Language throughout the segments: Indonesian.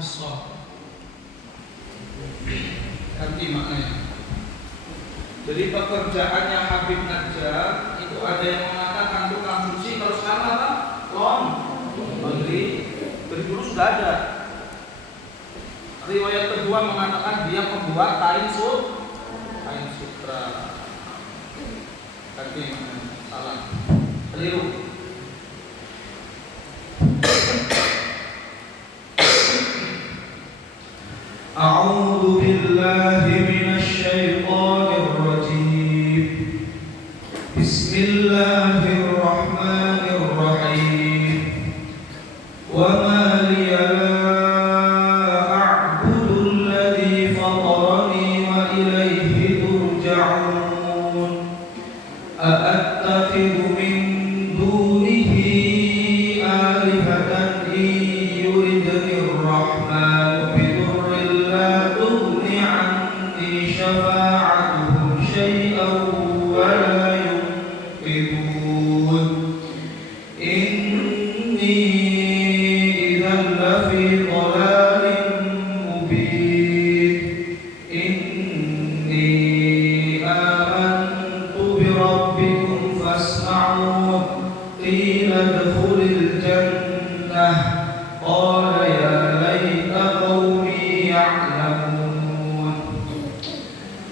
As-Soh. Ganti maknanya. Jadi pekerjaannya Habib Najjar itu ada yang mengatakan tukang cuci, kalau sekarang apa? Laundry. Dari dulu sudah ada. Riwayat kedua mengatakan dia membuat kain sutra. Ganti maknanya. Salah. Keliru. A'udzu billahi minasy syaithanir rajim. Bismillahirrahmanirrahim. Wa ma liya a'budu alladhi fatarani wa ilayhi turja'un. A'attakhidhu min dunihi alihatan in yuridni ar-rahman شفاعتهم شيئا ولا ينقذون إني إذا لفي ضلال مبين إني آمنت بربكم فاسمعون قيل ادخل الجنة قال يا ليت قومي يعلمون.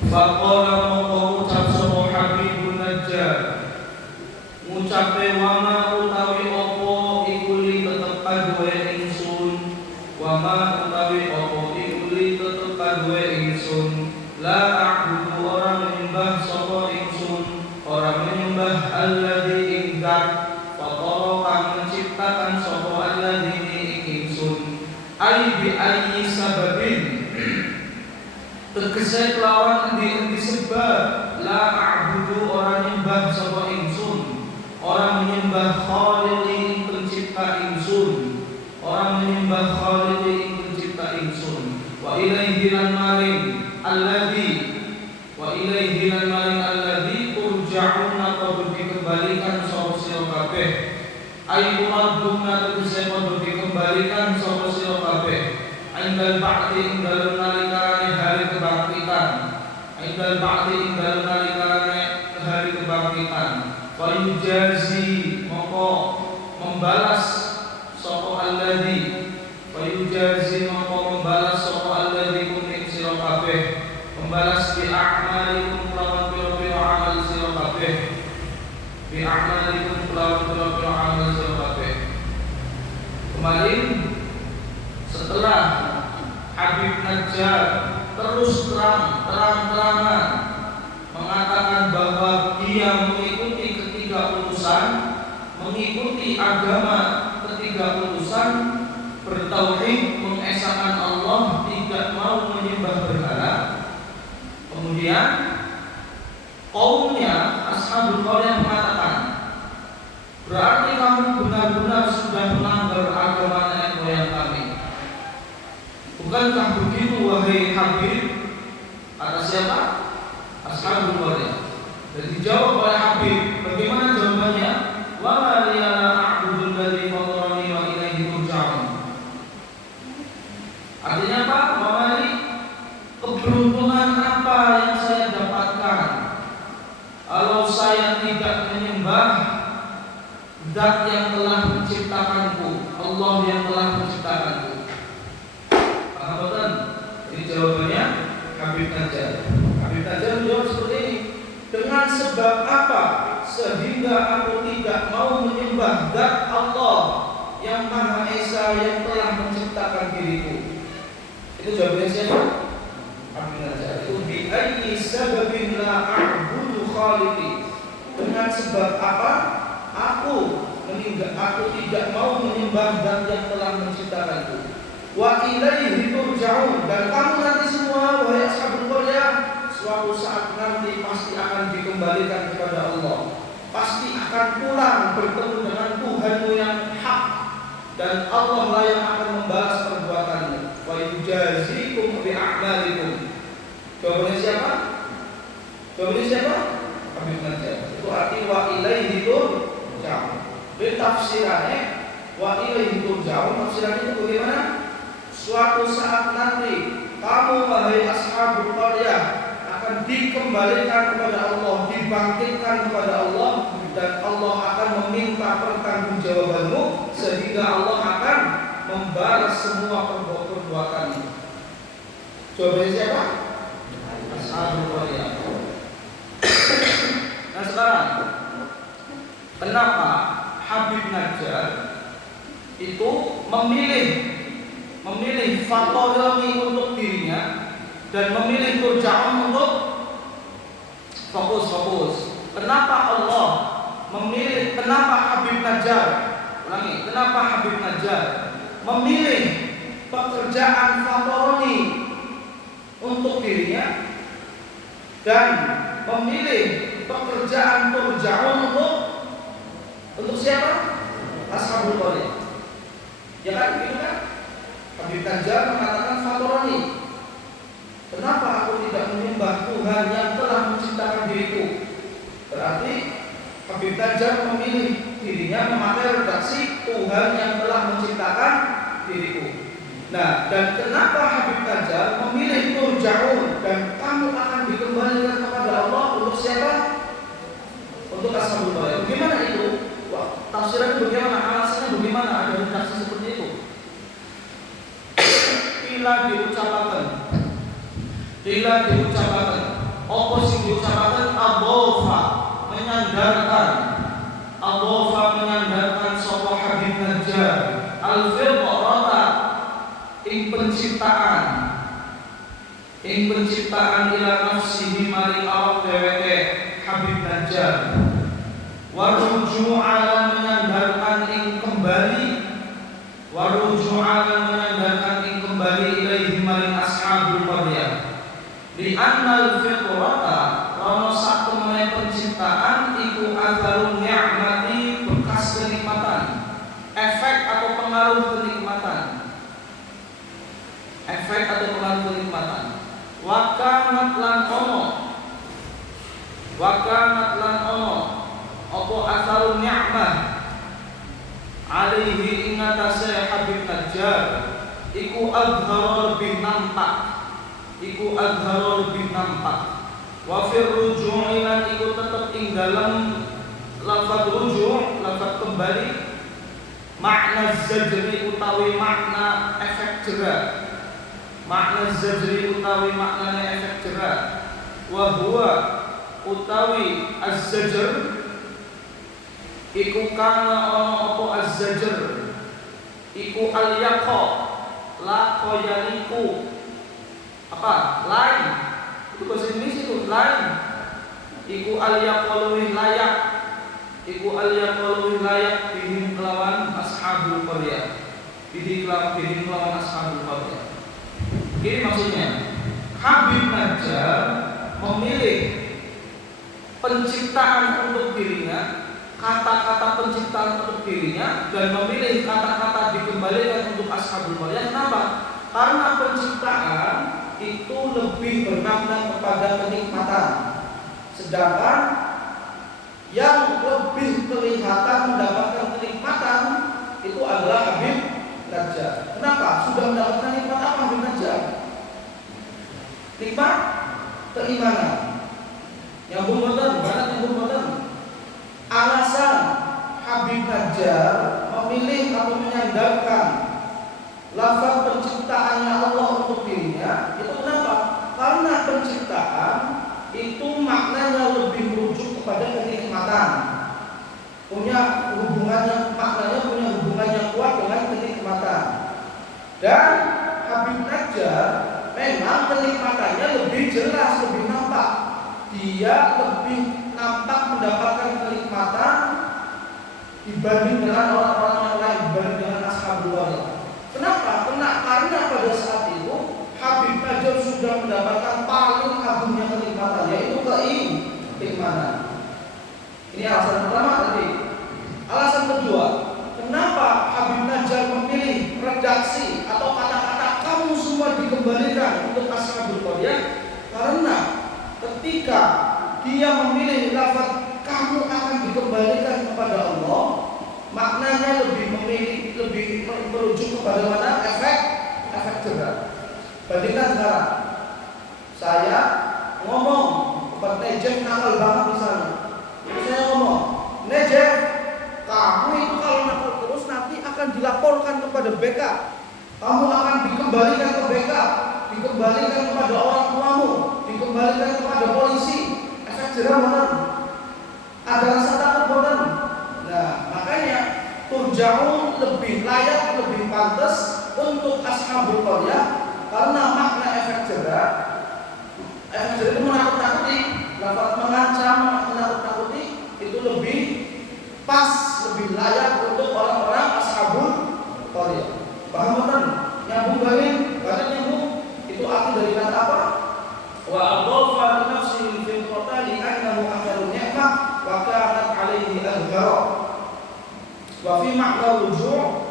Faqala moko ucap sapa Habibun Najjar, ngucape wama utawi opo iku li tetep kadue ingsun, wama utawi opo iku li tetep kadue ingsun, la a'budu ora menyembah sapa ingsun, ora menyembah alladzi ingkat, fatara kang menciptakan sapa alladzi ingsun, ai bi ayyi sababin tegese kelawan endi sebab, la a'budu ora nyembah sapa ingsun, ora menyembah khaliqi pencipta ingsun, ora menyembah khaliqi pencipta ingsun, wa ilaihi lan maring alladzi turja'una qad dikembalikan sapa sira kabeh, ay muraduna tegese padha dikembalikan sapa sira kabeh, indal ba'di ing dalem nalikane hari kebangkitan, indal ba'di ing dalem nalikane hari kebangkitan, wa yujazi moko membalas sapa alladzi, wa yujazi moko membalas sapa alladzi kuning sira kabeh, membalas bi a'malikum lawan pira-pira amal sira kabeh, bi a'malikum lawan pira-pira amal sira kabeh. Kemarin setelah Habib Najjar terus terang-terangan mengatakan bahwa dia mengikuti ketiga utusan, mengikuti agama ketiga utusan, bertauhid, mengesahkan Allah, tidak mau menyembah berhala. Kemudian kaumnya Ashabul Qaryah mengatakan, berarti kamu benar-benar sudah melanggar agama nenek moyang kami. Bukankah begitu wahai Habib? Kata siapa? Ashabul Qaryah. Dan dijawab oleh Habib. Bagaimana jawabannya? Wa ma liya la a'budu alladzi fatarani wa ilaihi turja'un. Artinya apa? Wa ma li, keberuntungan apa yang saya dapatkan kalau saya tidak menyembah Zat yang telah menciptakanku, Allah yang telah menciptakanku. Paham? Ini jawabannya Habib Najjar. Habib Najjar menjawab seperti ini. Dengan sebab apa sehingga aku tidak mau menyembah Zat Allah yang Maha Esa yang telah menciptakan diriku? Itu jawabannya siapa? Habib Najjar. Itu bi ayyi sababin la a'budu khaliqi. Dengan sebab apa aku tidak mau menyembah Zat yang telah menciptakanku. Wa ilaihi turja'un, dan kamu nanti semua wahai Ashabul Qaryah suatu saat nanti pasti akan dikembalikan kepada Allah. Pasti akan pulang bertemu dengan Tuhanmu yang hak, dan Allah lah yang akan membalas perbuatanmu. Wa yujazikum bi a'malikum. Jawabannya siapa? Habib Najjar. Itu arti wa ilaihi turja'un. Tafsirannya wa ilaihi turja'un, tafsirannya itu bagaimana? Suatu dikembalikan kepada Allah, dibangkitkan kepada Allah, dan Allah akan meminta pertanggungjawabanmu sehingga Allah akan membalas semua perbuatanmu. Jawabannya siapa? Ashabul qaryah. Nah sekarang, kenapa Habib Najjar itu memilih fatorami untuk dirinya dan memilih turja'un untuk fokus. Kenapa Allah memilih, kenapa Habib Najjar, ulangi, kenapa Habib Najjar memilih pekerjaan fatorami untuk dirinya dan memilih pekerjaan turja'un untuk siapa? Ashabul qaryah. Ya kan, gitu kan? Habib Najjar mengatakan fatorani. Kenapa aku tidak menyembah Tuhan yang telah menciptakan diriku? Berarti Habib Najjar memilih dirinya memakai redaksi Tuhan yang telah menciptakan diriku. Nah, dan kenapa Habib Najjar memilih turja'un dan kamu akan dikembalikan kepada Allah untuk siapa? Untuk ashabul qaryah. Bagaimana itu? Wah, tafsirannya bagaimana? Alasannya bagaimana ada redaksi seperti itu? Bila diucapkan opposite diucapkan adhofa menyandarkan sapa Habib Najjar al-fitrata ing penciptaan ila nafsihi mari awak dheweke Habib Najjar waruju'alan menyandarkan ing kembali ilaihi maring ashabul qaryah li annal fitrata rono sak temene penciptaan iku atharun ni'mati bekas kenikmatan, efek atau pengaruh kenikmatan, wakanat lan ono apa atharun ni'mah alaihi ingatase Habib Najjar iku azhar lebih nampak wa fir ruju'i lan iku tetep ing dalem lafaz ruju' lafaz kembali makna zajri utawi makna efek jerak wa huwa utawi az-zajr iku kana ana apa az-zajr iku al-yaqa la koyaniku apa lain itu bahasa Indonesia itu lain iku al-yaqaluwi layak bihim kelawan ashabul qaryah bihim kelawan ashabul qaryah. Ini maksudnya Habib Najjar memilih penciptaan untuk dirinya, kata-kata penciptaan untuk dirinya, dan memilih kata-kata dikembalikan untuk ashabul qaryah. Kenapa? Karena penciptaan itu lebih bermakna kepada kenikmatan, sedangkan yang lebih kelihatan mendapatkan kenikmatan itu adalah Habib Najjar. Kenapa? Sudah mendapatkan nikmat apa Habib Najjar? Nikmat keimanan. Nyambung benar. Alasan Habib Najjar memilih atau menyandarkan lafaz penciptaannya Allah untuk dirinya itu kenapa? Karena penciptaan itu maknanya lebih merujuk kepada kenikmatan, punya hubungan yang kuat dengan kenikmatan. Dan Habib Najjar memang kenikmatannya lebih jelas, lebih nampak. Dia lebih nampak mendapatkan kenikmatan dibanding dengan orang-orang yang lain, dibanding dengan ashabul qaryah. Kenapa? Karena pada saat itu Habib Najjar sudah mendapatkan paling agungnya kenikmatan, yaitu keimanan. Ini alasan pertama tadi. Alasan kedua, kenapa Habib Najjar memilih redaksi atau kata-kata kamu semua dikembalikan untuk ashabul qaryah? Karena ketika dia memilih lafaz kamu akan dikembalikan kepada Allah, maknanya lebih merujuk kepada mana? Efek jerak. Bandingkan sekarang saya ngomong buat Nejef nakal banget misalnya. Terus saya ngomong, Nejef, kamu itu kalau nakal terus nanti akan dilaporkan kepada BK. Kamu akan dikembalikan ke BK, dikembalikan kepada orang tuamu, dikembalikan kepada polisi. Efek jerah benar. Ada rasa takut benar. Nah, makanya turja'un lebih layak, lebih pantas untuk ashabul qaryah karena makna efek jerah. Efek jerah itu menakut-nakuti, lafaz mengancam, menakut-nakuti itu lebih pas, lebih layak untuk orang-orang ashabul qaryah. Paham benar? Nyambung balik, karena nyambung itu arti dari kata apa? Wa adhafa li nafsihi fil qatali annahu akharu ni'mah wa kanat 'alaihi adhara. Wa fi ma'na ruju'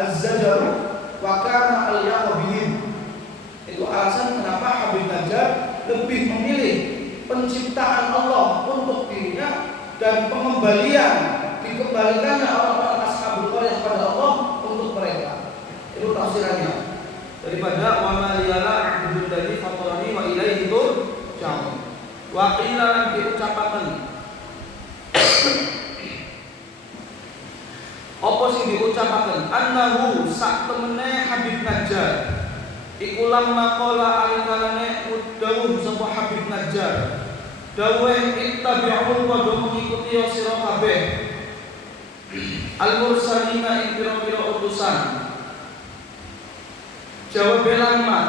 az-zajar wa kana al-yaqbihim. Itu alasan kenapa Habib Najjar lebih memilih penciptaan Allah untuk dirinya dan pengembalian dikembalikannya orang-orang ashabul qaryah kepada Allah untuk mereka. Itu tafsirannya. Daripada wa ma liyala a'budu alladzi fatarani wa ilaihi turja'un. Wa qila lan diucapaken. Apa sing diucapaken? Annahu sak temene Habib Najjar iku lamma qala alikalane dawuh sapa Habib Najjar. Dawuh ittabi'u wa mengikuti sira kabeh. Al-mursalina ing pira-pira utusan. Jawab lamma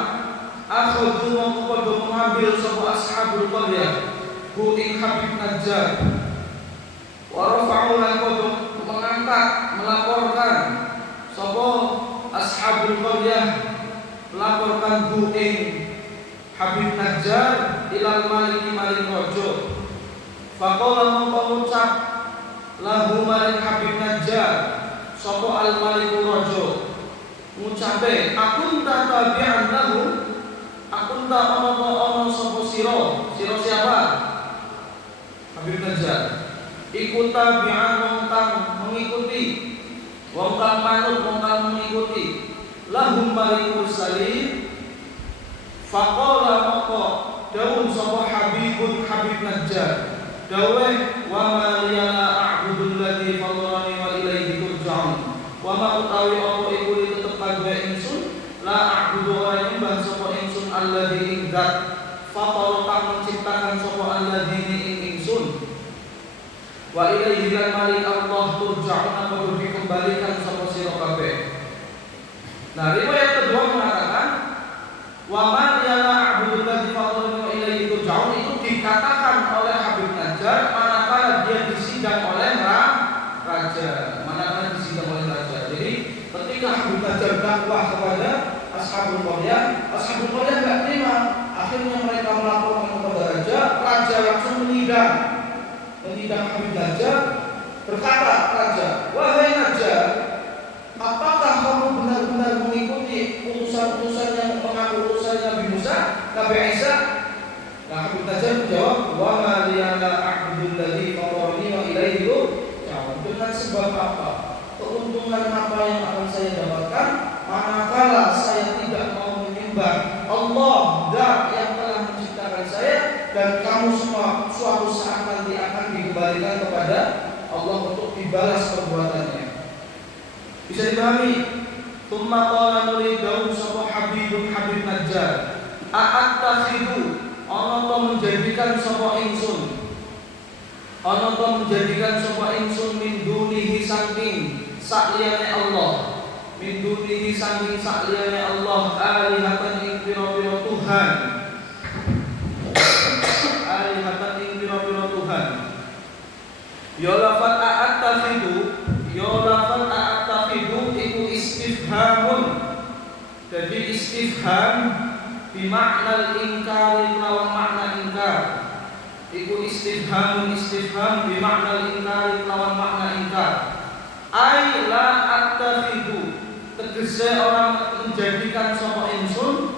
akhadhu mongko padha mengambil sapa ashabul qaryah hu ing Habib Najjar. Wa rafa'u lan padha mengangkat melaporkan sapa ashabul qaryah melaporkan hu ing Habib Najjar ilal maliki maring raja. Faqala mongko ngucap lahu maring Habib Najjar sapa al maliku raja ngucape akun tabi'an lahu akun ta ono sapa sira siapa Habib Najjar iku tabi'an wong kang mengikuti wong kang manut wong kang mengikuti lahum malikul salim. Faqala moko dawuh sapa Habibun Habib Najjar dawuh wa ma liyana a'budu alladzi fatarani wa ilaihi turja'un. Wa ma utawi apa iku ditetepan wa ingsun la a'budu wa nyembah sapa ingsun alladzi ing zat fatar kang menciptakan sapa alladzi ing ingsun wa ilaihi lan malik Allah turja'un apa dikembalikan sapa sira kabeh. Nah, riwayat kedua mengatakan wa ma liyana a'budu alladzi fatarani wa ilaihi turja'un itu dikatakan oleh Habib Najjar manakala dia disidang oleh raja. Manakala disidang oleh raja. Jadi ketika Habib Najjar dakwah kepada ashabul qaryah enggak terima. Akhirnya mereka melaporkan kepada raja. Raja langsung menyidang Habib Najjar. Berkata raja, wahai Najjar, apakah kamu benar-benar mengikuti utusan-utusan yang mengaku utusan Nabi Musa, Nabi Isa? Nah, Habib Najjar menjawab, wa ma liyana a'budu alladzi fatarani wa ilaihi turja'un. Dengan sebab apa? Keuntungan apa yang akan saya dapatkan manakala saya tidak mau menyembah Allah zat yang telah menciptakan saya dan kamu semua suatu saat nanti akan dikembalikan kepada Allah untuk dibalas perbuatannya. Bisa dipahami? Tsumma qala nuri daun sapa Habibun Habib Najjar a'attakhidu ana to menjadikan sapa ingsun min dunihi saking sakliyane Allah min dunihi saking sakliyane Allah alihatan ing pira-pira Tuhan ya lafat a'attakhidu iku istifhamun. Jadi istifham bimakna ingkar lawan makna ingkar. Iku istifham bimakna ingkar lawan makna ingkar. Ai la attakhidu tegese orang menjadikan sapa ingsun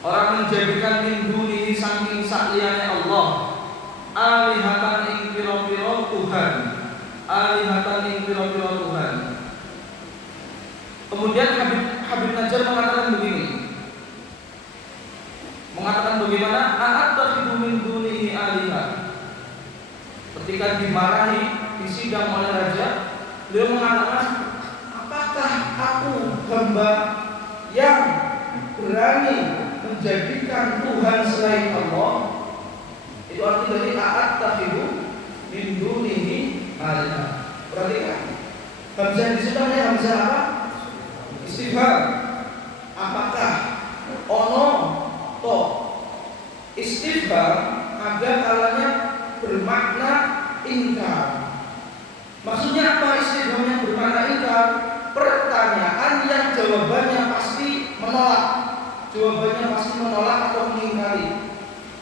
orang menjadikan min dunihi saking sakliyane Allah alihatan ing pira-pira Tuhan. Kemudian Habib Najjar mengatakan begini. Mengatakan bagaimana? A'attakhidu min dunihi dimarahi di sidang oleh raja, beliau mengatakan, apakah aku hamba yang berani menjadikan Tuhan selain Allah? Itu arti dari a'attakhidhu min dunihi alihah. Perhatikan, hamzah di situ namanya hamzah apa? Istifham. Apakah? Ono to. Istifham ada kalanya bermakna ingkar. Maksudnya apa istifham yang bermakna ingkar? Pertanyaan yang jawabannya pasti menolak. Jawabannya pasti menolak atau mengingkari.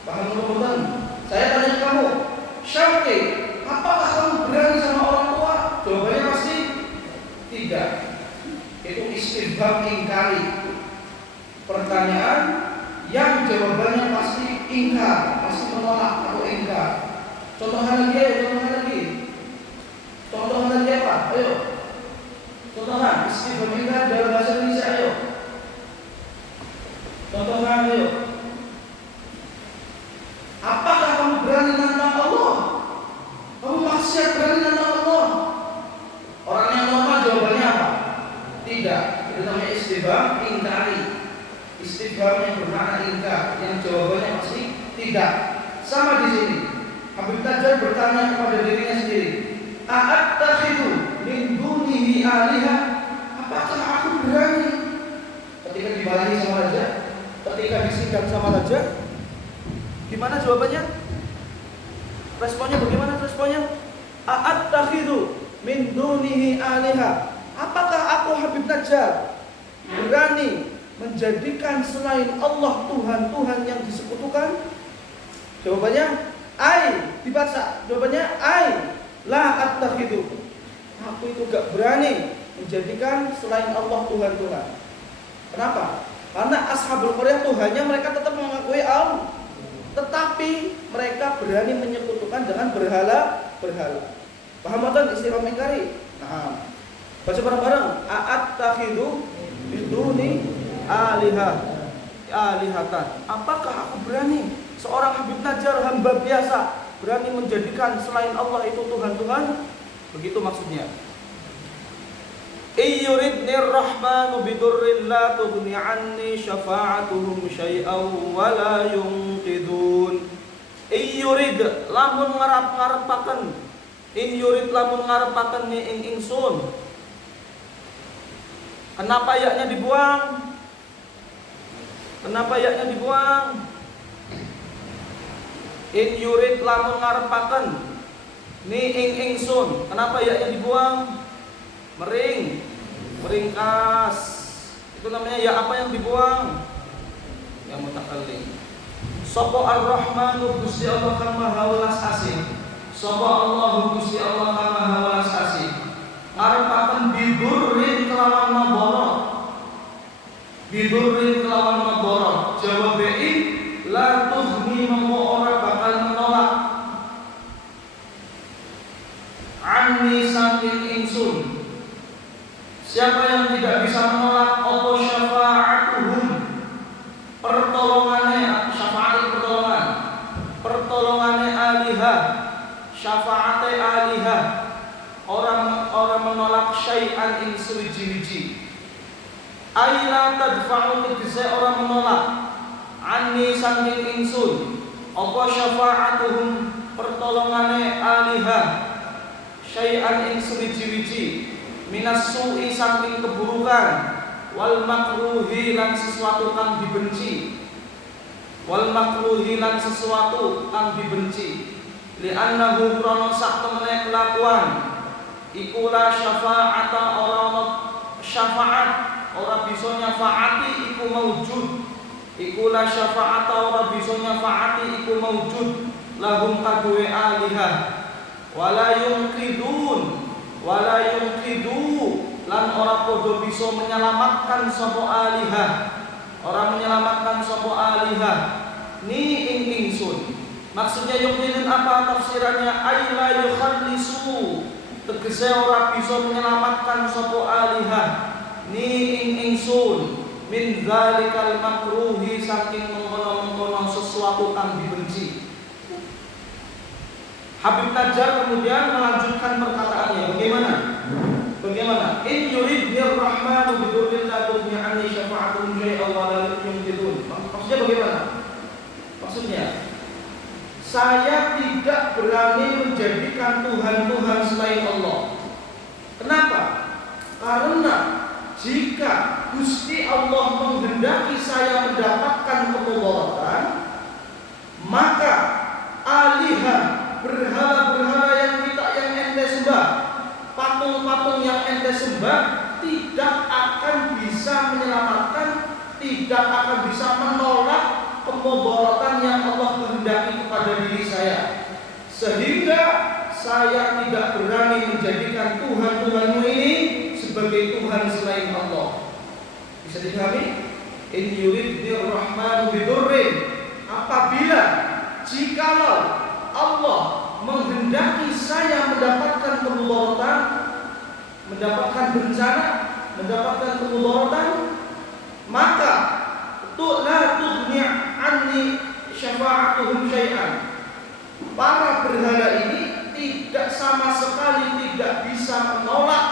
Paham teman-teman? Saya tanya kamu, Syauqi, apakah kamu berani sama orang tua? Jawabannya pasti tidak. Itu istifham ingkari. Pertanyaan yang jawabannya pasti ingkar, pasti menolak atau ingkar. Contohnya lagi, contohnya lagi. Contohnya lagi apa? Ayo. Contohnya istifham ingkar dalam bahasa Indonesia, ayo. Contohnya ayo. Apakah kamu berani nantang Allah? Kamu maksiat berani nantang Allah? Orang yang normal jawabannya apa? Tidak. Itu namanya istifham ingkari. Istifham yang bermakna ingkar, yang jawabannya pasti tidak. Sama di sini. Habib Tajjar bertanya kepada dirinya sendiri, a'attakhidhu min dunihi alihah? Apakah aku berani? Ketika dimarahi sama raja, ketika disidang sama raja, gimana jawabannya? Responnya bagaimana responnya? A'attakhidhu min dunihi alihah? Apakah aku Habib Najjar berani menjadikan selain Allah Tuhan-Tuhan yang disekutukan? Jawabannya ai, dibaca. Jawabannya ai la attakhidhu. Aku itu gak berani menjadikan selain Allah Tuhan-Tuhan. Kenapa? Karena ashabul qaryah Tuhannya mereka tetap mengakui Allah, tetapi mereka berani menyekutukan dengan berhala-berhala. Paham betul istifham ingkari? Nah, baca bareng-bareng. A'attakhidhu biduni alihatan. Apakah aku berani, seorang Habib Najjar hamba biasa, berani menjadikan selain Allah itu Tuhan-Tuhan? Begitu maksudnya. Iyuridnir rahmanu bidurrin la tughni anni syafa'atuhum syai'aw wa la yunqidun. Iyurid lamun ngarep-ngarepaken. Iyurid lamun ngarepaken ni ing ingsun. Kenapa yaknya dibuang? Kenapa yaknya dibuang? In yurid lamun ngarepaken ni ing ingsun. Kenapa yaknya dibuang? Meringkas. Itu namanya ya apa yang dibuang? Yang mutakallim. Sapa Ar-Rahmanu Gusti Allah kang Maha Welas Asih. Sapa Allah Gusti Allah kang Maha Welas Asih. Ngarepaken bidurrin kelawan maborot. Bidurrin kelawan maborot. Jawabe la tughni mengko ora bakal menolak. Anni saking ingsun. Siapa yang tidak bisa menolak apa syafa'atuhum, pertolongannya, syafaat pertolongan, pertolongannya alihah, syafaate alihah, orang menolak syai'an ing suwiji-wiji. Aila tadfa'u tegese orang menolak anni saking ingsun apa syafa'atuhum, pertolongannya alihah, syai'an ing suwiji-wiji. Minas su'i saking keburukan, wal makruhi lan sesuatu kang dibenci, wal makruhi lan sesuatu kang dibenci. Li'annahu krono sak temene kelakuan iku la syafa'ata ora syafaat, ora bisa nyafaati iku maujud. Iku la syafa'ata ora bisa nyafaati iku maujud lahum kaduwe alihah. Wala yunqidun, wala yunqidu lan ora podo bisa menyelamatkan sapa alihah, ora menyelamatkan sapa alihah ni ing ingsun. Maksudnya yunqidun apa tafsirannya? Aila yukhallisu, tegese ora bisa menyelamatkan sapa alihah ni ing ingsun min zalikal makruhi saking mengkono-mengkono sesuatu kang dibenci. Habib Najjar kemudian melanjutkan perkataannya. Bagaimana? In yuridnir rahmanu bidurrin la tughni anni syafa'atuhum syai'an wa la yunqidun. Maksudnya bagaimana? Maksudnya, saya tidak berani menjadikan Tuhan-Tuhan selain Allah. Kenapa? Karena jika Gusti Allah menghendaki saya mendapatkan kemudaratan, maka alihah, berhala-berhala yang ente sembah, patung-patung yang ente sembah tidak akan bisa menyelamatkan, tidak akan bisa menolak kemudaratan yang Allah kehendaki kepada diri saya. Sehingga saya tidak berani menjadikan Tuhan-Tuhanmu ini sebagai Tuhan selain Allah. Bisa dipahami? In yuridnir rahmanu bidurrin, apabila jikalau Allah menghendaki saya mendapatkan kemudaratan, mendapatkan bencana, mendapatkan kemudaratan, maka la tughni anni syafa'atuhum syai'an. Para berhala ini tidak sama sekali tidak bisa menolak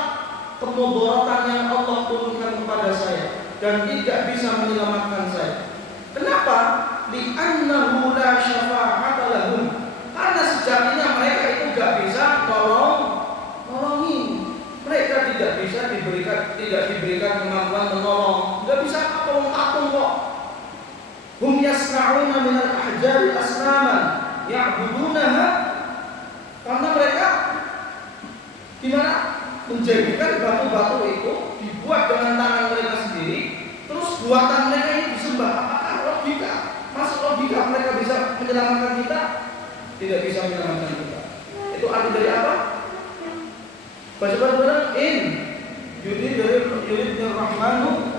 kemudaratan yang Allah turunkan kepada saya dan tidak bisa menyelamatkan saya. Kenapa? Li'annahu la syafa'ata lahum. Karena sejatinya mereka itu tidak bisa nolongin. Mereka tidak bisa diberikan kemampuan menolong. Tidak bisa patung kok. Hum yasna'una minal ahjari asnaman ya'budunaha. Karena mereka gimana? Menjadikan batu-batu itu dibuat dengan tangan mereka sendiri, terus buatan mereka ini disembah. Apakah logika? Masuk logika mereka bisa menyelamatkan kita? Tidak bisa menyelamatkan kita. Itu arti dari apa? Baca bareng-bareng. In yuridnir rahmanu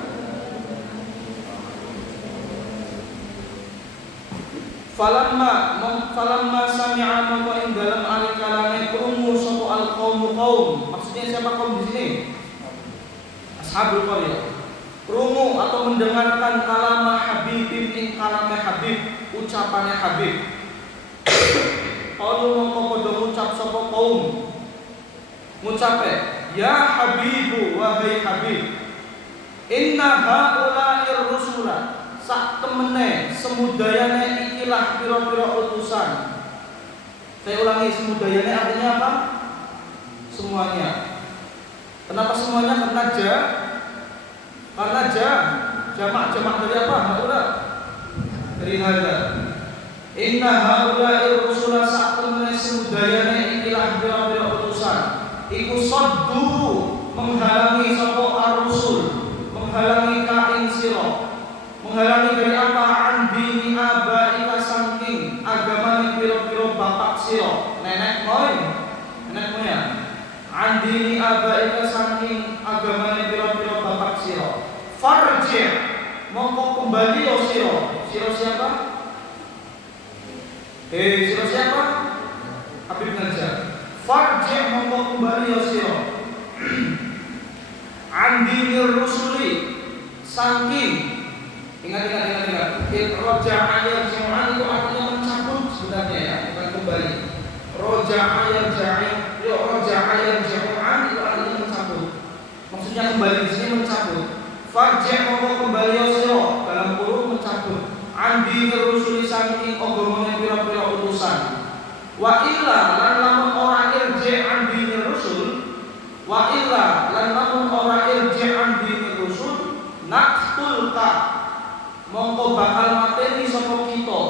Falamma sami'a maka ing dalam alikalane krungu sapa alqaumu qaum. Maksudnya siapa kaum di sini? Ashabul qaryah. Krungu atau mendengarkan kalama Habibin ing kalame Habib, ucapane Habib. Qalu mongko padha ngucap sapa kaum. Ngucape, ya Habibu wahai Habib. Inna haula'ir rusula. Sak temene semudayane ikilah pira-pira utusan. Saya ulangi, semudayane artinya apa? Semuanya. Kenapa semuanya? Karena jamak dari apa? Haula. Dari hadza. Inna haula'ir rusula sak temene semudayane ikilah pira-pira utusan. Iku saddu menghalangi sapa ar-rusul, menghalangi kain sira. Menghalangi dari apa? Andini abaika saking agama piro-piro bapak siro, nenek moyang. Andini abaika saking agama piro-piro bapak siro. Farji mongko kembali yo siro. Siro siapa? Siro siapa? Habib Najjar. Farji mongko kembali yo siro. Andini rusuli saking. Ingat. Roja'a yarji'an itu artinya mencabut sebenarnya ya, bukan kembali. Roja'a yarji'an itu artinya mencabut. Maksudnya kembali di sini mencabut. Farji' mongko kembali sira dalam kurung mencabut. Andi rusuli saking ogomonge pira-pira utusan. Wa illa lan lamun ora irji' andi rusul. Wa illa lan lamun ora irji' andi rusul naqtulka. Mongko bakal mateni sapa kita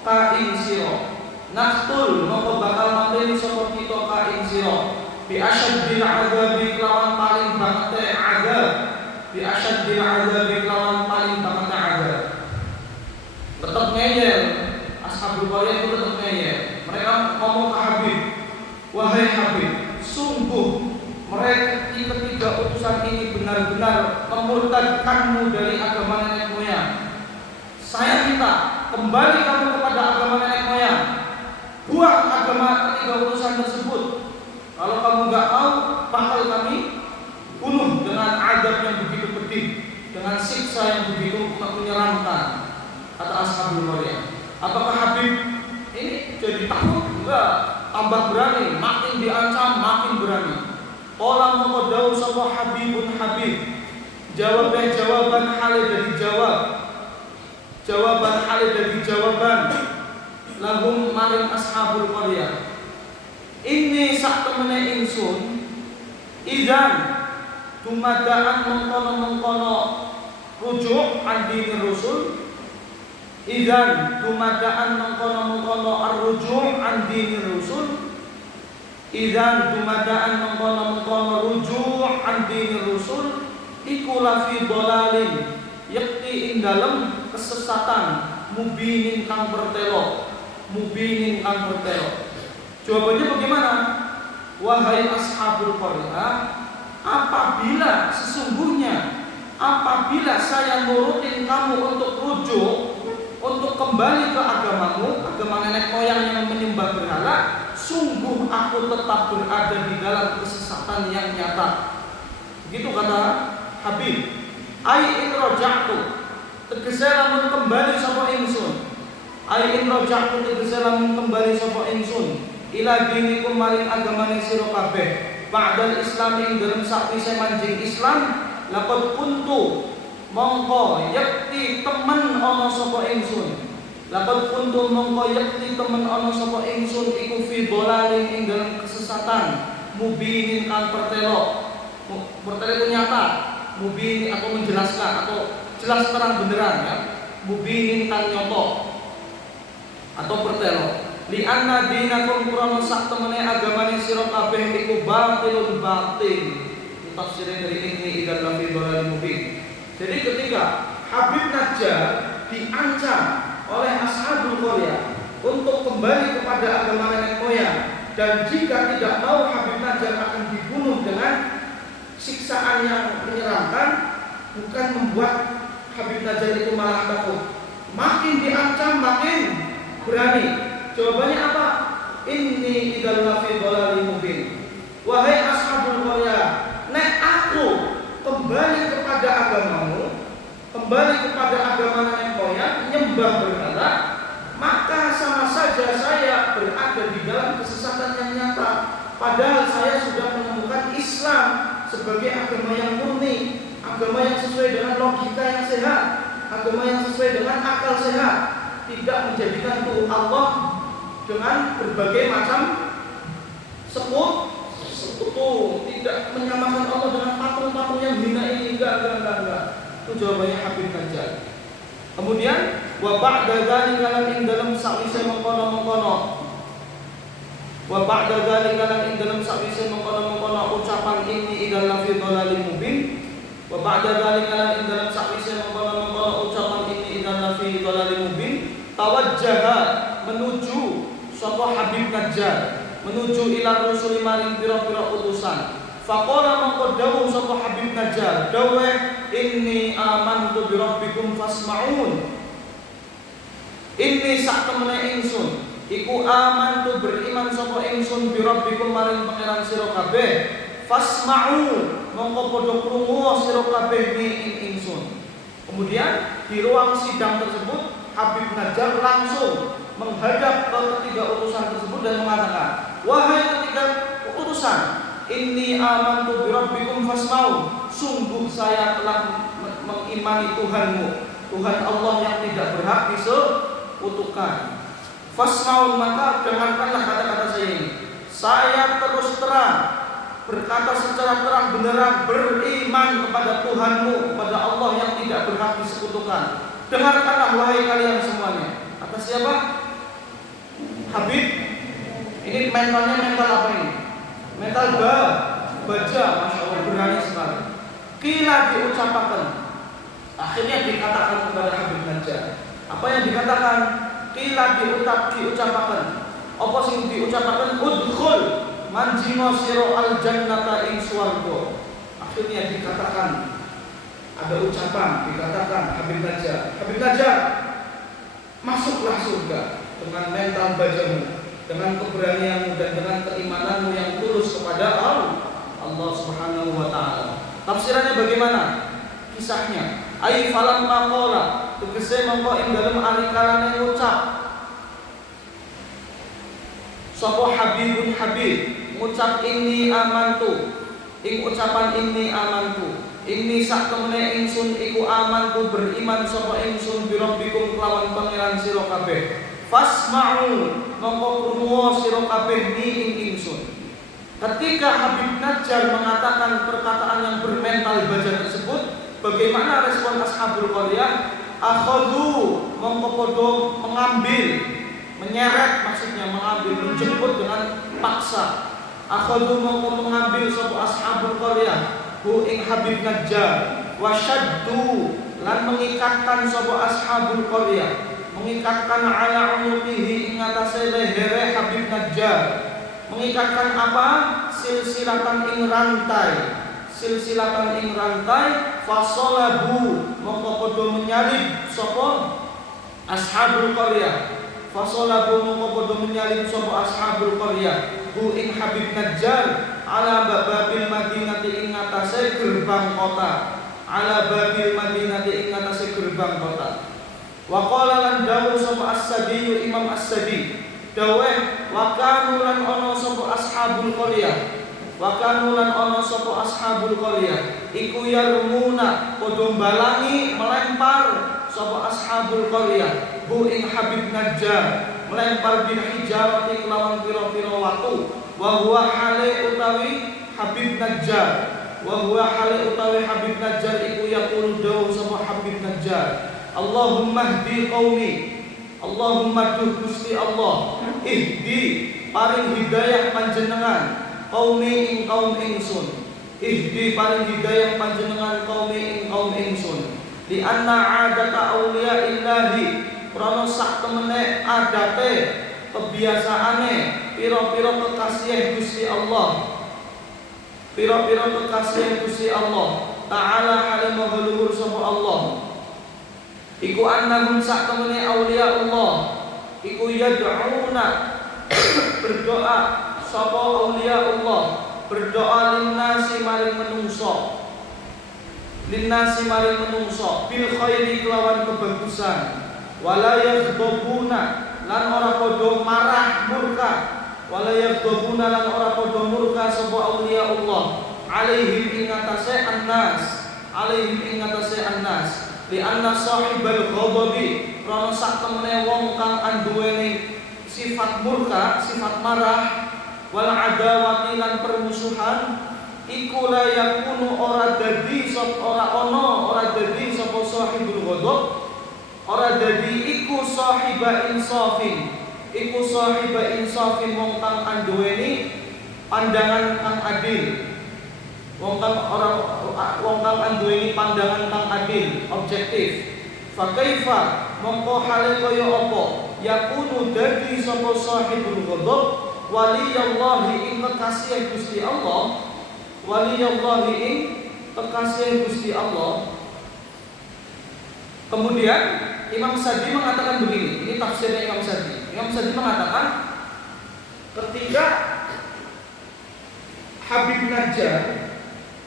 ka ing sira. Naqtul mongko bakal mateni sapa kita ka ing sira. Bi asyaddil adzabi lawan paling bangte azab. Bi asyaddil adzabi lawan paling bangte azab. Tetep ngeyel. Ashabul qaryah itu tetep ngeyel. Mereka ngomong ke Habib, wahai Habib, sungguh mereka ketiga utusan ini benar-benar memurtadkanmu dari agama nenek moyang. Saya minta kembali kamu kepada agama nenek moyang. Buang agama ketiga utusan tersebut. Kalau kamu nggak mau, bakal kami bunuh dengan azab yang begitu pedih, dengan siksa yang begitu menyeramkan. Kata Ashabul qaryah. Apakah Habib ini jadi takut? Enggak. tambah berani, makin diancam makin berani. Qala mongko dawuh sapa Habibun Habib, jawaban hale dari jawab, jawaban hale dari jawaban lahum maring ashabul qaryah. Ini sak temene ingsun idan tumadaan mengkono rujuk andini rusul, idan tumadaan mengkono ar-rujuk andini rusul, idan tumadaan mengkono rujuk andini rusul iku lafi dolalin yakti ing dalem kesesatan mubinin kang bertelok, mubinin kang bertelok. Jawabannya bagaimana? Wahai ashabul qaryah, apabila saya nurutin kamu untuk rujuk, untuk kembali ke agamamu, agama nenek moyang yang menyembah berhala, sungguh aku tetap berada di dalam kesesatan yang nyata. Begitu kata Habib. Ai in raja'tu, tegese lamun kembali sapa ingsun. Ai in raja'tu, tegese lamun kembali sapa ingsun. Ila dinikum maring agamane sira kabeh. Ba'dal Islam ing dalem sakwise manjing Islam, laqad kuntu mongko yakti temen ana sapa ingsun. Laqad kuntu mongko yakti temen ana sapa ingsun iku fi dolalin ing dalem kesesatan, mubinin kang pertelok. Pertelok nyata, mubin atau menjelaskan atau jelas terang benderang ya. Mubinin kang nyoto atau pertelok. Li anna dinakum qur'an sak temene agamane sira kabeh iku batilun batil. Itu tafsirnya dari ini idan lafi dhalal mubin. Jadi ketika Habib Najjar diancam oleh ashabul qaryah untuk kembali kepada agama nenek moyang, dan jika tidak mau Habib Najjar akan dibunuh dengan siksaan yang menyeramkan, bukan membuat Habib Najjar itu malah takut. Makin diancam makin berani. Jawabannya apa? Inni idzal lafi dhalalin mubin. Wahai ashabul qaryah, nek aku kembali kepada agamamu, kembali kepada agama nenek moyang, nyembah berhala, maka sama saja saya berada di dalam kesesatan yang nyata. Padahal saya sudah menemukan Islam sebagai agama yang murni, agama yang sesuai dengan logika yang sehat, agama yang sesuai dengan akal sehat, tidak menjadikan Tuhan Allah dengan berbagai macam sekutu, tidak menyamakan Allah dengan patung-patung yang hina ini. Enggak. Itu jawabannya Habib Najjar. Kemudian wa ba'da dzalika lan ing dalem sakwise mengkono-mengkono, wa ba'da dzalika lan ing dalem sakwise mengkono-mengkono ucapan ini idzal lafi dhalalin mubin, wa ba'da dzalika lan ing dalem sakwise mengkono-mengkono ucapan ini idzal lafi dhalalin mubin, tawajjaha menuju sapa Habib Najjar, menuju ila rusul maring pira-pira utusan. Faqala mongko dawuh sapa Habib Najjar, dawuh inni amantu bi rabbikum fasma'un. Inni sak temene ingsun iku amantu beriman sapa ingsun bi rabbikum maring pangeran sira kabeh. Fasma'u mongko padha krungu sira kabeh ing ingsun. Kemudian di ruang sidang tersebut Habib Najjar langsung menghadap ke ketiga utusan tersebut dan mengatakan, wahai ketiga utusan, inni amantu bi rabbikum fasma'u, sungguh saya telah mengimani Tuhanmu, Tuhan Allah yang tidak berhak disekutukan. Fasma'u, maka dengarkanlah kata-kata saya ini. Saya terus terang berkata secara terang benderang beriman kepada Tuhanmu, kepada Allah yang tidak berhak disekutukan. Dengarkanlah wahai kalian semuanya. Kata siapa? Habib. Ini mentalnya mental apa ini? Mental baja, masya Allah, berani sekali. Kila diucapkan. Akhirnya dikatakan kepada Habib Najjar. Apa yang dikatakan? Kila diucapkan. Apa sing diucapkan? Udkhul manjino siro al jannata ing swarga. Akhirnya dikatakan, ada ucapan dikatakan Habib Najjar, masuklah surga dengan mental bajamu, dengan keberanianmu dan dengan keimananmu yang tulus kepada Allah Subhanahu wa taala. Tafsirannya bagaimana? Kisahnya, ai falam maqala, tegese mongko ing dalem ari kalane ngucap sapa Habibun Habib ngucap inni amantu ing ucapan inni amantu inni sak temene ingsun iku amantu beriman sapa ingsun bi rabbikum kelawan pangeran sira kabeh fasma'u mongko krungu sira kabeh ni ing ingsun. Ketika Habib Najjar mengatakan perkataan yang bermental baja tersebut, bagaimana respon ashabul qaryah? Akhadhu mongko padha mengambil, menyeret maksudnya mengambil, menjemput dengan paksa. Akhadhu mongko mengambil sapa ashabul qaryah hu ing Habib Najjar wasyaddu lan mengikatkan sapa ashabul qaryah, mengikatkan ala unuqihi ing atase lehere Habib Najjar. Mengikatkan apa? Silsilatan ing rantai. Silsilatan ing rantai fasolabu mongko padha menyalib sapa ashabul qaryah. Fasolabu mongko padha menyalib sapa ashabul qaryah hu ing Habib Najjar ala babil madinati ing atase gerbang kota. Ala babil madinati ing atase gerbang kota. Wa qala lan dawu sapa As-Sadi Imam As-Sadi daweh wa kanu lan ana sapa ashabul qaryah wa kanu lan ana sapa ashabul qaryah iku yarmuna padha balangi melempar sapa ashabul qaryah bu ing Habib Najjar melempar bil hijarati kelawan pira-pira watu wa huwa hale utawi Habib Najjar wa huwa hale utawi Habib Najjar iku yaqulu dawu sapa Habib Najjar Allahumma hdi qaumi Allahumma duh Gusti Allah ihdi paring hidayah panjenengan qaumi ing kaum ingsun ihdi paring hidayah panjenengan qaumi ing kaum ingsun li anna adata auliya illahi krana sak temene adate kebiasaane pira-pira kekasih Gusti Allah pira-pira kekasih Gusti Allah taala halim luhur sapa Allah iku annahum sak temene auliya Allah iku yad'una berdoa sapa auliya Allah berdoa linnasi maring menungso bil khairi kelawan kebagusan wala yaghdabuna lan ora padha marah murka wala yaghdabuna lan ora padha murka sapa auliya Allah alaihim ing atase annas li anna sahibal ghadabi krana sak temene wong kang anduweni sifat murka, sifat marah wal adawati lan permusuhan iku la yakunu ora dadi sapa sahibul ghadab ora dadi iku sahiba insafin wong kang anduweni pandangan kang adil wong kang anduweni pandangan kang adil objektif fa kaifa mongko hale kaya apa yakunu dadi sapa sahibul ghadab waliyallahi ing kekasih Gusti Allah kemudian Imam Sadi mengatakan begini, ini tafsirnya Imam Sadi mengatakan ketika Habib Najjar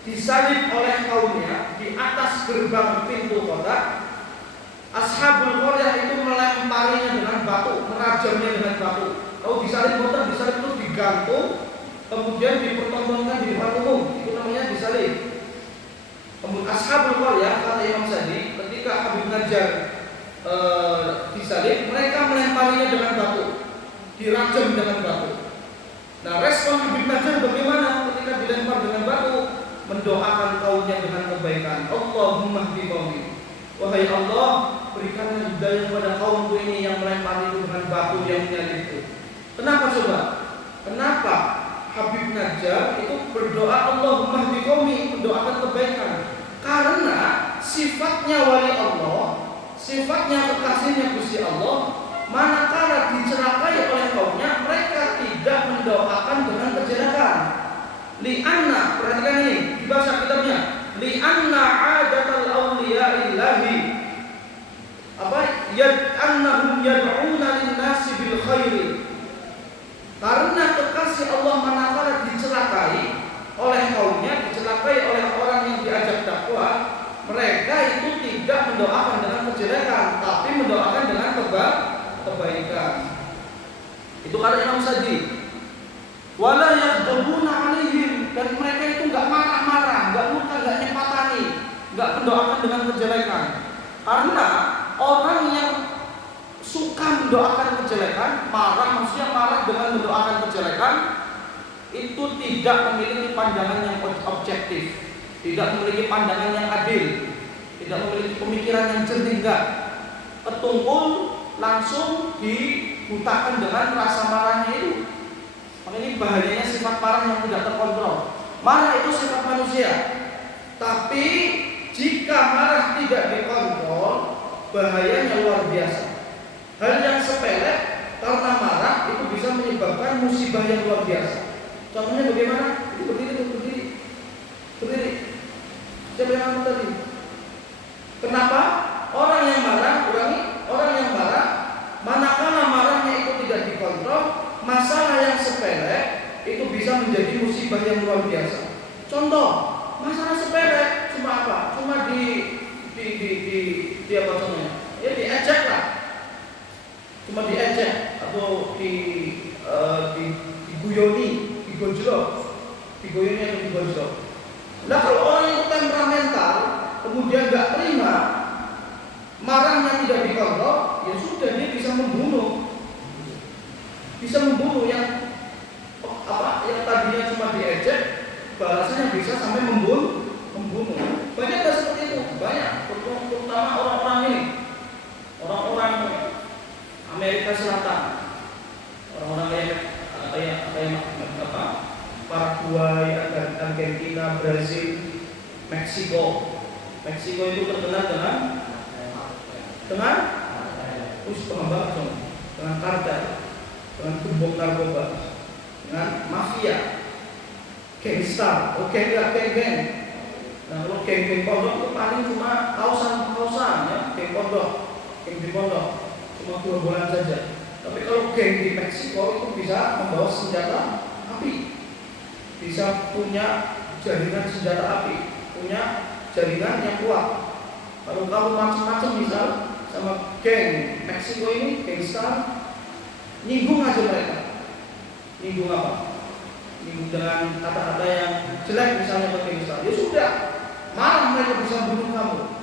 disalib oleh kaumnya di atas gerbang pintu kota, ashabul qaryah itu melemparinya dengan batu, merajamnya dengan batu. Kalau disalib itu digantung, kemudian dipertontonkan di depan umum, itu namanya disalib. Kemudian ashabul qaryah kata Imam Sadi, ketika Habib Najjar disalib, mereka melemparinya dengan batu, dirajam dengan batu. Nah, respon Habib Najjar bagaimana ketika dilempar dengan batu? Mendoakan kaumnya dengan kebaikan. Allahumma hdi qaumi. Wahai Allah, berikanlah hidayah kepada kaumku ini yang melempar itu dengan batu yang menyalib itu. Kenapa coba? Kenapa Habib Najjar itu berdoa Allahumma hdi qaumi, mendoakan kebaikan? Karena sifatnya wali Allah, sifatnya kekasihnya Gusti Allah, manakala dicelakai oleh kaumnya, mereka tidak mendoakan dengan kejelekan. Li'anna, perhatikan ini di bahasa kitabnya, li'anna adatal awliya illahi annahum yad'una linnasi bil khairi. Karena kekasih Allah manakala dicelakai oleh kaumnya, dicelakai oleh orang yang diajak dakwah, mereka itu tidak mendoakan dengan kejelekan, tapi mendoakan dengan kebaikan. Itu kata Imam Sadi. Wala yaghdabuna 'alaihim, dan mereka itu enggak marah-marah, enggak murka, enggak nyepatani, enggak mendoakan dengan kejelekan. Karena orang yang suka mendoakan kejelekan, maksudnya marah dengan mendoakan kejelekan, itu tidak memiliki pandangan yang objektif, tidak memiliki pandangan yang adil, tidak memiliki pemikiran yang jernih, enggak. Ketumpul langsung dibutakan dengan rasa marahnya itu. Ini bahayanya sifat marah yang tidak terkontrol. Marah itu sifat manusia, tapi jika marah tidak dikontrol, bahayanya luar biasa. Hal yang sepele karena marah itu bisa menyebabkan musibah yang luar biasa. Contohnya bagaimana? Itu berdiri. Siapa yang ngomong tadi? Kenapa? Orang yang marah, manakala marahnya itu tidak dikontrol, masalah yang sepele itu bisa menjadi musibah yang luar biasa. Contoh, masalah sepele cuma apa? Cuma di apa contohnya? Ya diejek lah. Cuma diejek atau diguyoni, digoyoni atau digojlok. Nah, kalau orang yang temperamental kemudian nggak terima, marahnya tidak dikontrol, ya sudah, dia bisa membunuh yang tadinya cuma diejek, balasannya bisa sampai membunuh. Banyak nggak seperti itu? Banyak, terutama orang-orang Amerika Selatan, orang-orang kayak Paraguay, Argentina, Brazil, Meksiko itu terkenal dengan kartel, dengan gembong narkoba, dengan mafia, gangster, geng. Nah, kalau geng pondok itu paling cuma kausan ya, geng di pondok cuma 2 bulan saja. Tapi kalau geng di Meksiko itu bisa membawa senjata api, bisa punya jaringan senjata api, punya jaringan yang kuat. Kalau kamu macam-macam misal sama geng Meksiko ini, gangster, nyinggung aja mereka. Nyinggung apa? Nyinggung dengan kata-kata yang jelek misalnya ke gangster, ya sudah, marah mereka bisa bunuh kamu.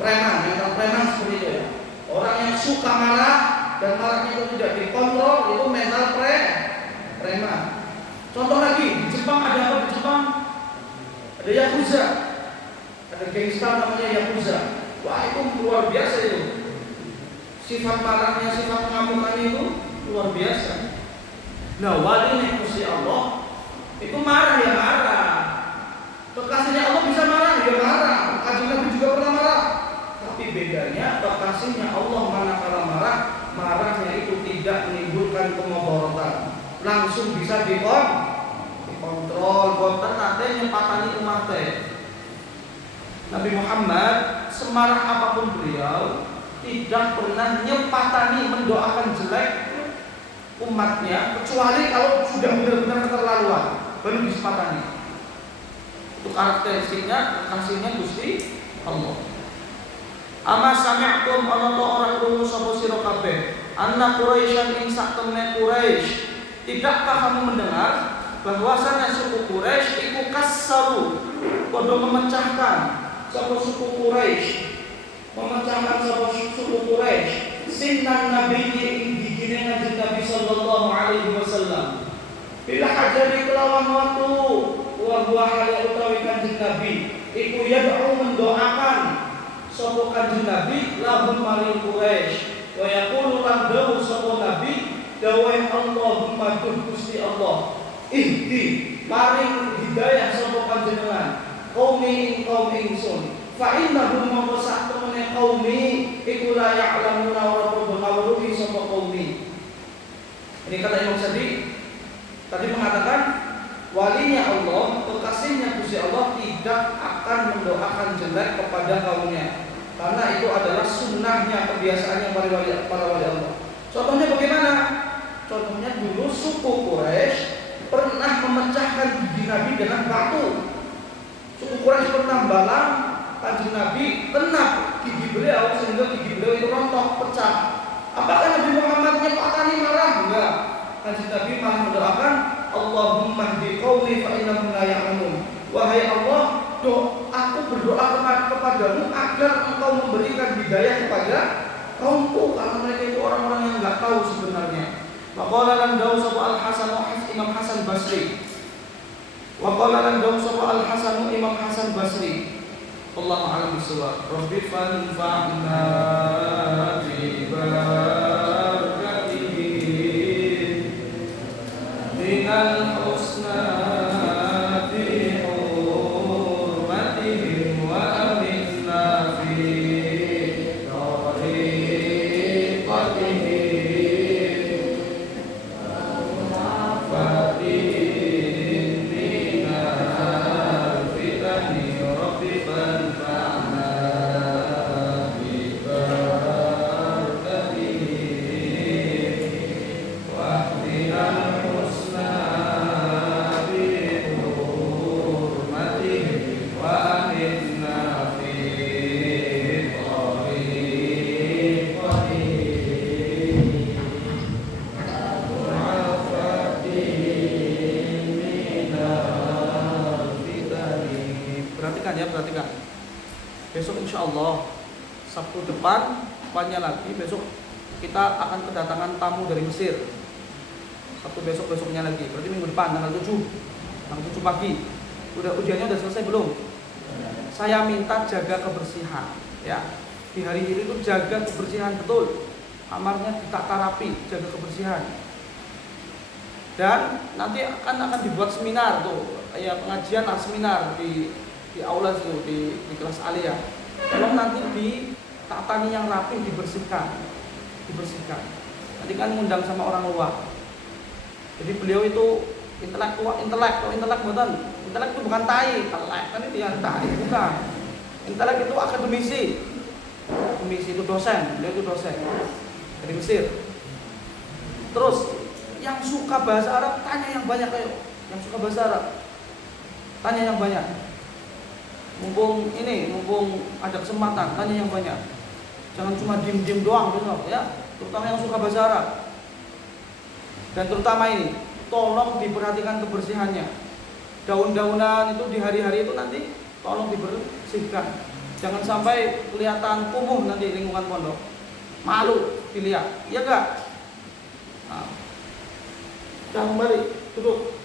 Preman seperti itu ya. Orang yang suka marah dan marahnya itu tidak dikontrol, itu mental preman. Contoh lagi, di Jepang ada apa? Di Jepang ada Yakuza, ada gangster namanya Yakuza. Wah, itu luar biasa itu. Sifat marahnya, sifat pengamukannya itu luar biasa. Nah, walinya Gusti Allah itu marah ya marah. Kekasihnya Allah bisa marah ya marah. Kanjeng Nabi juga pernah marah. Tapi bedanya kekasihnya Allah manakala marahnya itu tidak menimbulkan kemudharatan, langsung bisa dikontrol, boten nate nyepatani umat. Nabi Muhammad semarah apapun beliau tidak pernah nyepatani mendoakan jelek umatnya, kecuali kalau sudah benar-benar keterlaluan baru disepatani. Itu karakteristiknya kekasihnya Gusti Allah. Ama sami'tum ana ora krungu sapa sira kabeh anna Quraisyan ing sak temne Quraisy, tidakkah kamu mendengar bahwasanya suku Quraisy iku kassaru padha memecahkan sapa suku Quraisy, sinan Nabi ing gigine Kanjeng Nabi sallallahu alaihi wasallam bila hajari kelawan watu wa buah utawi Kanjeng Nabi iku yad'u mendoakan sapa Kanjeng Nabi lahum maring Quraisy wa yaqulu lan dawu sapa Nabi dawuh Allahumma Gusti Allah ihdi maring hidayah sapa panjenengan qaumi ing qaum ingsun fa innahum mawsa temene qaumi iku la ya'lamuna wa rabbul ngawruhi sapa qaumi. Ini kata Imam Syafi'i tadi mengatakan walinya Allah, kekasihnya Gusti Allah tidak akan mendoakan jelek kepada kaumnya, karena itu adalah sunnahnya, kebiasaannya para wali Allah. Contohnya bagaimana? Contohnya dulu suku Quraisy pernah memecahkan gigi Nabi dengan batu. Suku Quraisy pernah balang Kanjeng Nabi, kena gigi beliau sehingga gigi beliau itu rontok, pecah. Apakah Nabi Muhammad nyepatani marah? Enggak. Kanjeng Nabi malah mendoakan, Allahumma hdi qaumi fa innahum la ya'lamun. Wahai Allah, aku berdoa kepadamu agar engkau memberikan hidayah kepada kaumku, karena mereka itu orang-orang yang enggak tahu sebenarnya. Waqala lan dawu sapa Al-Hasan Imam Hasan Basri. Waqala lan dawu sapa Al-Hasan Imam Hasan Basri. Wallahu a'lam bishawab. Rabbi fanfa'na bi barakatihi minal husna bi hurmatihim wa aminna fi perhatikan. Besok insya Allah Sabtu depan, depannya lagi besok kita akan kedatangan tamu dari Mesir. Sabtu besoknya lagi, berarti minggu depan tanggal 7 pagi. Ujiannya udah selesai belum? Saya minta jaga kebersihan, ya. Di hari ini tuh jaga kebersihan betul. Kamarnya ditata rapi, jaga kebersihan. Dan nanti akan dibuat seminar tuh, ya pengajian seminar di aula itu di kelas alia. Tolong nanti ditatani yang rapi, dibersihkan. Nanti kan ngundang sama orang luar. Jadi beliau itu intelek bukan. Intelek itu bukan tai, intelek kan itu yang tai, bukan. Intelek itu akademisi. Akademisi itu dosen, beliau itu dosen dari Mesir. Terus yang suka bahasa Arab tanya yang banyak ayo. Yang suka bahasa Arab tanya yang banyak. Mumpung ada kesempatan, tanya yang banyak. Jangan cuma diem doang gitu ya, terutama yang suka bahasa Arab. Dan terutama ini, tolong diperhatikan kebersihannya. Daun-daunan itu di hari-hari itu nanti tolong dibersihkan. Jangan sampai kelihatan kumuh nanti lingkungan pondok. Malu dilihat, iya enggak? Nah. Jangan kembali, duduk.